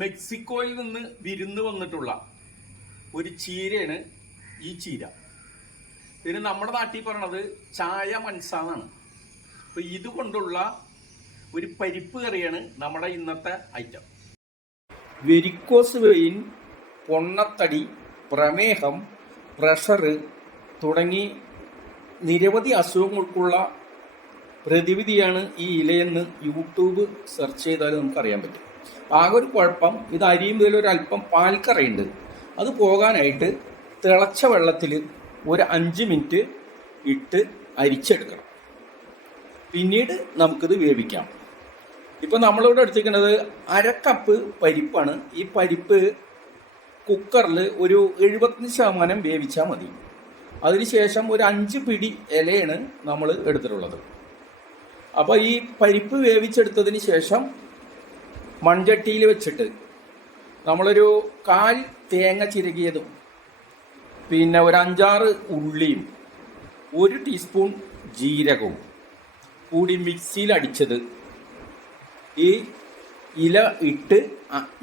മെക്സിക്കോയിൽ നിന്ന് വിരുന്ന് വന്നിട്ടുള്ള ഒരു ചീരയാണ് ഈ ചീര. ഇതിന് നമ്മുടെ നാട്ടിൽ പറയണത് ചായ മൻസാന്നാണ് അപ്പൊ ഇതുകൊണ്ടുള്ള ഒരു പരിപ്പ് കറിയാണ് നമ്മുടെ ഇന്നത്തെ ഐറ്റം വെരിക്കോസ് വെയിൻ പൊണ്ണത്തടി പ്രമേഹം പ്രഷർ തുടങ്ങി നിരവധി അസുഖങ്ങൾക്കുള്ള പ്രതിവിധിയാണ് ഈ ഇലയെന്ന് യൂട്യൂബ് സെർച്ച് ചെയ്താൽ നമുക്കറിയാൻ പറ്റും. ആകെ ഒരു കുഴപ്പം ഇത് അരിയുമ്പോൾ ഒരു അല്പം പാൽക്കറയുണ്ട്. അത് പോകാനായിട്ട് തിളച്ച വെള്ളത്തിൽ ഒരു അഞ്ച് മിനിറ്റ് ഇട്ട് അരിച്ചെടുക്കണം. പിന്നീട് നമുക്കിത് വേവിക്കാം. ഇപ്പം നമ്മളിവിടെ എടുത്തിരിക്കുന്നത് അരക്കപ്പ് കപ്പ് പരിപ്പാണ്. ഈ പരിപ്പ് കുക്കറിൽ ഒരു എഴുപത്തഞ്ച് ശതമാനം വേവിച്ചാൽ മതി. അതിനുശേഷം ഒരു അഞ്ച് പിടി ഇലയാണ് നമ്മൾ എടുത്തിട്ടുള്ളത്. അപ്പോൾ ഈ പരിപ്പ് വേവിച്ചെടുത്തതിന് ശേഷം മൺചട്ടിയിൽ വെച്ചിട്ട് നമ്മളൊരു കാൽ തേങ്ങ ചിരകിയതും പിന്നെ ഒരു അഞ്ചാറ് ഉള്ളിയും ഒരു ടീസ്പൂൺ ജീരകവും കൂടി മിക്സിയിൽ അടിച്ചത് ഈ ഇല ഇട്ട്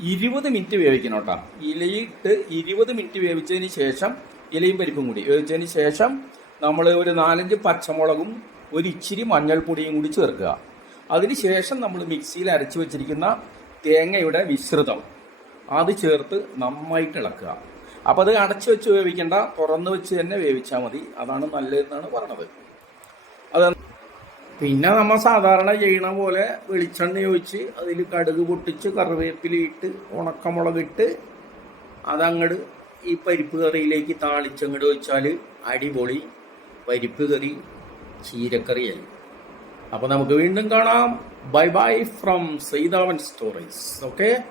ഇരുപത് മിനിറ്റ് വേവിക്കണം കേട്ടോ. ഇലയിട്ട് ഇരുപത് മിനിറ്റ് വേവിച്ചതിന് ശേഷം ഇലയും പരിപ്പും കൂടി വേവിച്ചതിന് ശേഷം നമ്മൾ ഒരു നാലഞ്ച് പച്ചമുളകും ഒരു ഇച്ചിരി മഞ്ഞൾപ്പൊടിയും കൂടി ചേർക്കുക. അതിന് ശേഷം നമ്മൾ മിക്സിയിൽ അരച്ച് വെച്ചിരിക്കുന്ന തേങ്ങയുടെ മിശ്രിതം. അത് ചേർത്ത് നന്നായിട്ട് ഇളക്കുക. അപ്പോൾ അത് അടച്ചു വെച്ച് വേവിക്കേണ്ട. തുറന്ന് വെച്ച് തന്നെ വേവിച്ചാൽ മതി. അതാണ് നല്ലതെന്നാണ് പറഞ്ഞത്. അത് പിന്നെ നമ്മൾ സാധാരണ ചെയ്യണ പോലെ വെളിച്ചെണ്ണ ഒഴിച്ച് അതിൽ കടുക് പൊട്ടിച്ച് കറിവേപ്പിലയിട്ട് ഉണക്കമുളകിട്ട് അതങ്ങട് ഈ പരിപ്പ് കറിയിലേക്ക് താളിച്ചങ്ങട് വെച്ചാൽ അടിപൊളി പരിപ്പ് കറി ചീരക്കറിയായി അപ്പോൾ നമുക്ക് വീണ്ടും കാണാം. Bye bye from സൈതാവൻ stories okay